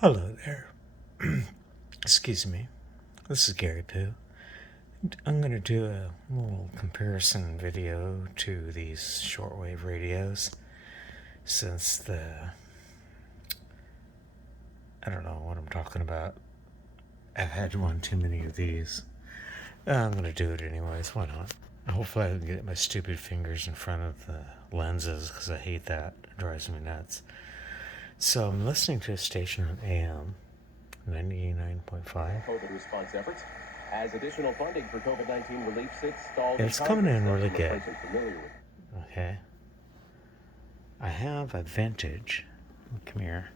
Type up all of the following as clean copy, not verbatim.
Hello there. Excuse me. This is Gary Poo. I'm going to do a little comparison video to these shortwave radios since I don't know what I'm talking about. I've had one too many of these. I'm going to do it anyways. Why not? Hopefully I can get my stupid fingers in front of the lenses because I hate that. It drives me nuts. So I'm listening to a station on AM 99.5. COVID response efforts as additional funding for COVID-19 relief sits stalled. It's coming in really good. Okay. I have a vintage. Come here.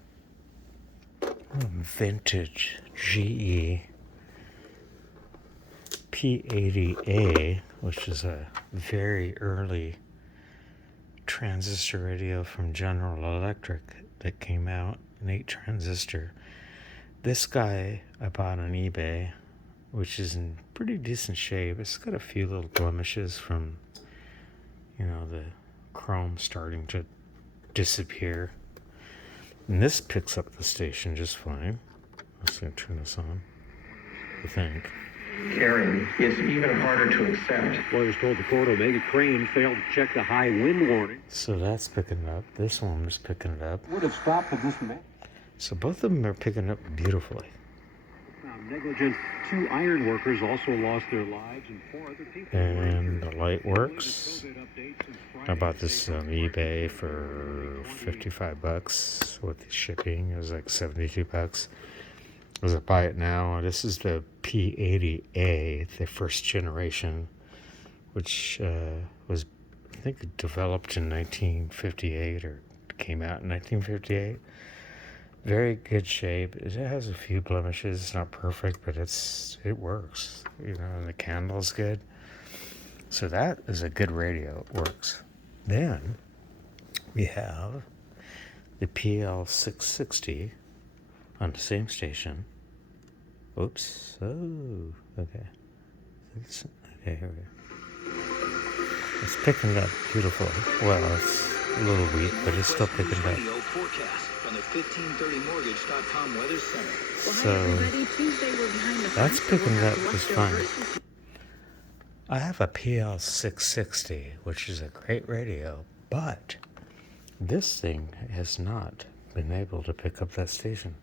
Vintage GE P780-A, which is a very early transistor radio from General Electric that came out, an 8 transistor. This guy I bought on eBay, which is in pretty decent shape. It's got a few little blemishes from, the chrome starting to disappear. And this picks up the station just fine. I'm just going to turn this on, I think. Carrying is even harder to accept. Lawyers told the court Omega Crane failed to check the high wind warning. So that's picking it up. This one's picking it up. Would have stopped at this minute. So both of them are picking up beautifully. Negligent. 2 iron workers also lost their lives and 4 other people. And the light works. I bought this on eBay for $55 with the shipping. It was like $72. As I buy it now, this is the P780-A, the first generation, which was, I think, developed in 1958 or came out in 1958. Very good shape. It has a few blemishes. It's not perfect, but it works. And the candle's good. So that is a good radio. It works. Then we have the PL660 on the same station. Oops. Oh, okay. Okay, here we go. It's picking it up beautifully. Well, it's a little weak, but it's still picking it up. From the 1530mortgage.com Weather Center. So that's picking it up just fine. I have a PL660, which is a great radio, but this thing has not been able to pick up that station.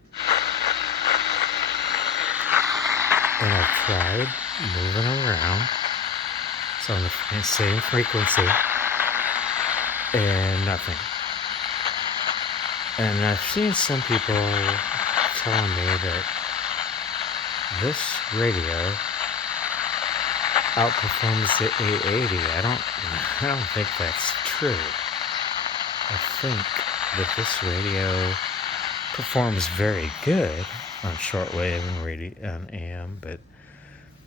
And I've tried moving around. It's on the same frequency and nothing. And I've seen some people telling me that this radio outperforms the 880. I don't think that's true. I think that this radio performs very good on shortwave and radio on AM, but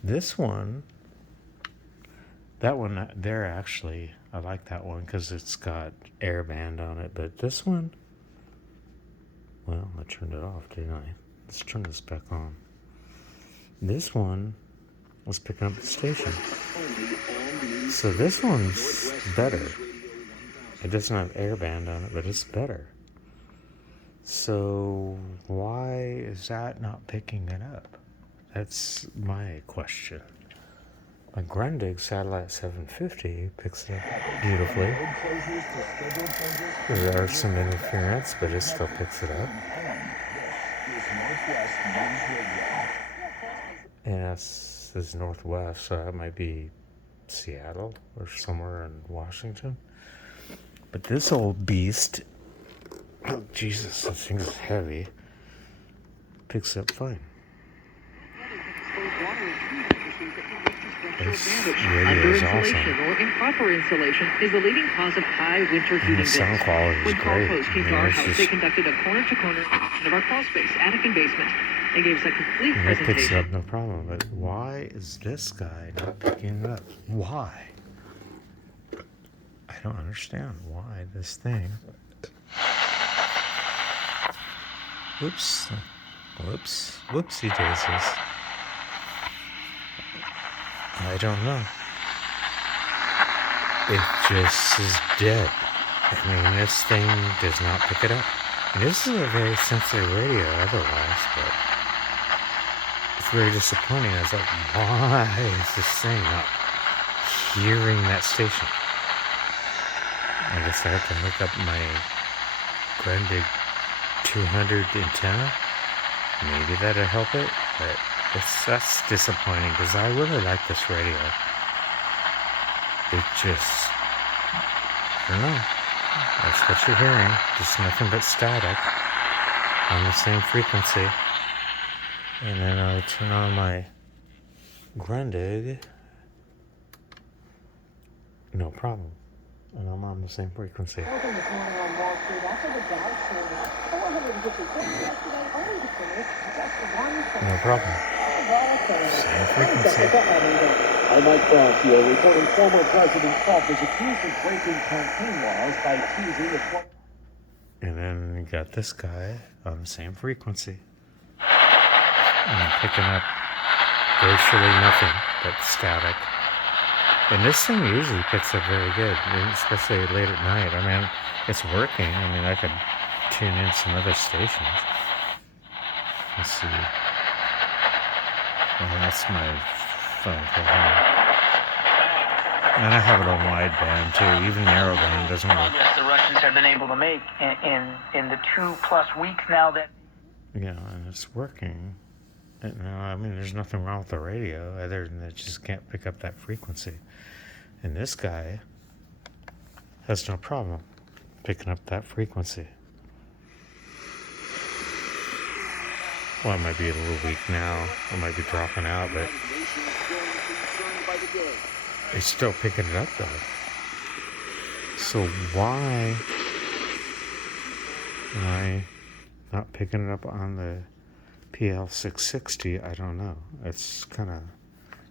this one, that one there actually, I like that one because it's got airband on it, but this one, well, I turned it off, didn't I? Let's turn this back on. This one was picking up the station. So this one's better. It doesn't have airband on it, but it's better. So why is that not picking it up? That's my question. My Grundig Satilite 750 picks it up beautifully. There are some interference, but it still picks it up. And this is Northwest, so that might be Seattle or somewhere in Washington. But this old beast, oh Jesus, that thing is heavy, picks up fine. This radio is awesome. Or improper insulation is the leading cause of high winter heating bills. The sound quality is when great. Call Post came to our house, they conducted a corner-to-corner of our crawl space, attic and basement. They gave us a complete and it presentation. picks it up, no problem. But why is this guy not picking it up? Why? I don't understand why this thing. Whoops. Whoopsie daisies. I don't know. It just is dead. I mean, this thing does not pick it up. This is a very sensitive radio otherwise, but it's very disappointing. I was like, why is this thing not hearing that station? I guess I have to hook up my Grundig 200 antenna. Maybe that'll help it, but that's disappointing because I really like this radio. It just, I don't know. That's what you're hearing. Just nothing but static on the same frequency. And then I turn on my Grundig. No problem. And I'm on the same frequency. No problem. Same frequency. I'm Mike Bronsfield reporting former President Trump is accused of breaking campaign laws by teasing the... And then you got this guy on the same frequency. And I'm picking up virtually nothing but static. And this thing usually picks up very good, especially late at night. I mean, it's working. I mean, I could tune in some other stations. Let's see. Well, that's my phone call. And I have it on wideband too. Even narrowband doesn't work. Progress the Russians have been able to make in the 2+ weeks now that... Yeah, and it's working. And, I mean, there's nothing wrong with the radio other than it just can't pick up that frequency. And this guy has no problem picking up that frequency. Well, it might be a little weak now. It might be dropping out, but it's still picking it up though. So why am I not picking it up on the PL660? I don't know. It's kind of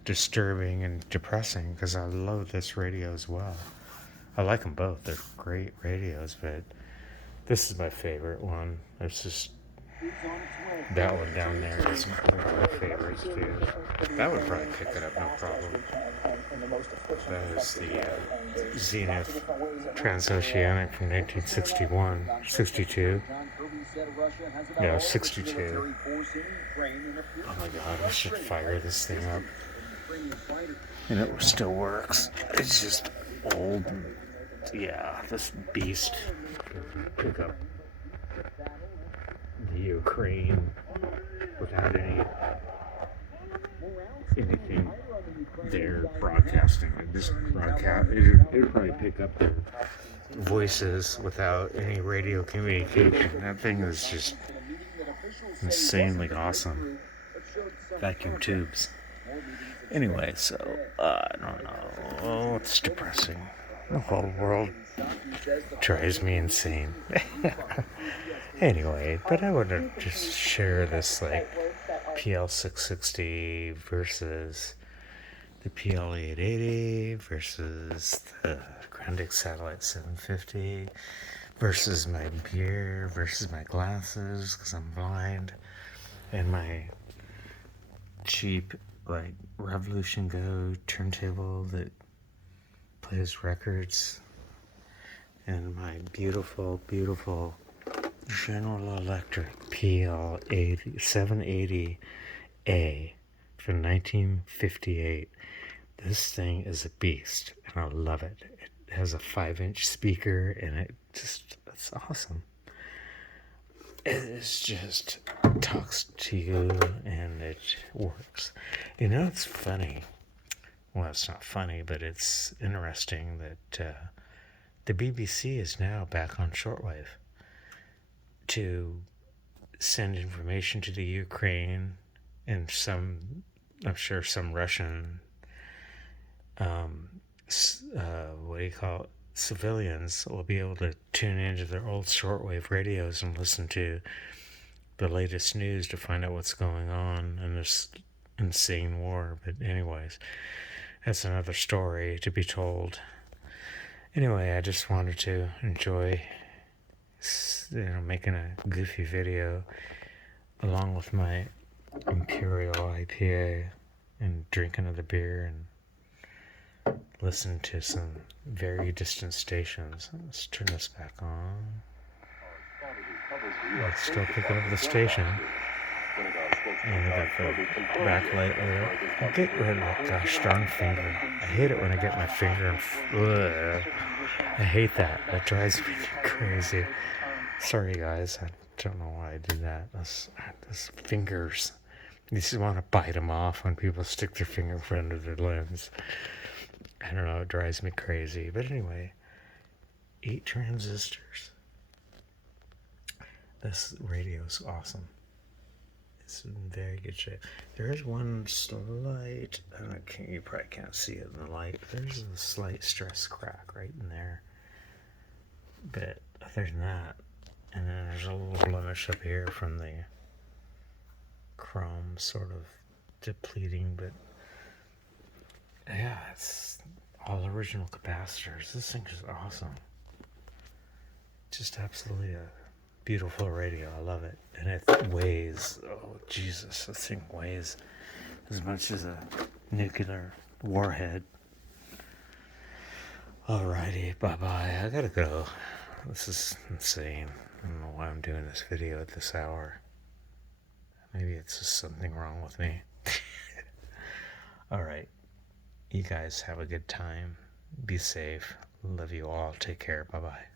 disturbing and depressing because I love this radio as well. I like them both. They're great radios, but this is my favorite one. It's just that one down there is one of my favorites too. That would probably pick it up, no problem. That is the Zenith Transoceanic from 1961, 62. Yeah, 62. Oh my god, I should fire this thing up. And it still works. It's just old. Yeah, this beast pick up the Ukraine without anything they're broadcasting. It'd probably pick up their voices without any radio communication. That thing is just insanely awesome. Vacuum tubes. Anyway, so I don't know. Oh, it's depressing. The whole world drives me insane. Anyway, but I want to just share this like PL660 versus the PL880 versus the Grundig Satilite 750 versus my beer versus my glasses because I'm blind and my cheap like Revolution Go turntable that plays records and my beautiful General Electric PL780-A from 1958. This thing is a beast and I love it. It has a 5-inch speaker and it's awesome. It's just talks to you and it works. You know, it's funny. Well, it's not funny, but it's interesting that the BBC is now back on shortwave to send information to the Ukraine and I'm sure some Russian, civilians will be able to tune into their old shortwave radios and listen to the latest news to find out what's going on in this insane war. But anyways, that's another story to be told. Anyway, I just wanted to enjoy, making a goofy video along with my Imperial IPA and drink another beer and listen to some very distant stations. Let's turn this back on. It's still picking up the station. And I got the backlight lit up. Get rid of that gosh darn finger. I hate it when I get my finger and I hate that. That drives me crazy. Sorry guys, I don't know why I did that. Those fingers. You just want to bite them off when people stick their finger in front of their lens. I don't know, it drives me crazy. But anyway, 8 transistors. This radio's awesome. It's in very good shape. There is one slight, you probably can't see it in the light, but there's a slight stress crack right in there. But other than that, and then there's a little blemish up here from the chrome sort of depleting, but yeah, it's all original capacitors. This thing is awesome. Just absolutely a beautiful radio. I love it. And it weighs, oh Jesus, this thing weighs as much as a nuclear warhead. Alrighty, bye-bye. I gotta go. This is insane. I don't know why I'm doing this video at this hour. Maybe it's just something wrong with me. Alright. You guys have a good time. Be safe. Love you all. Take care. Bye-bye.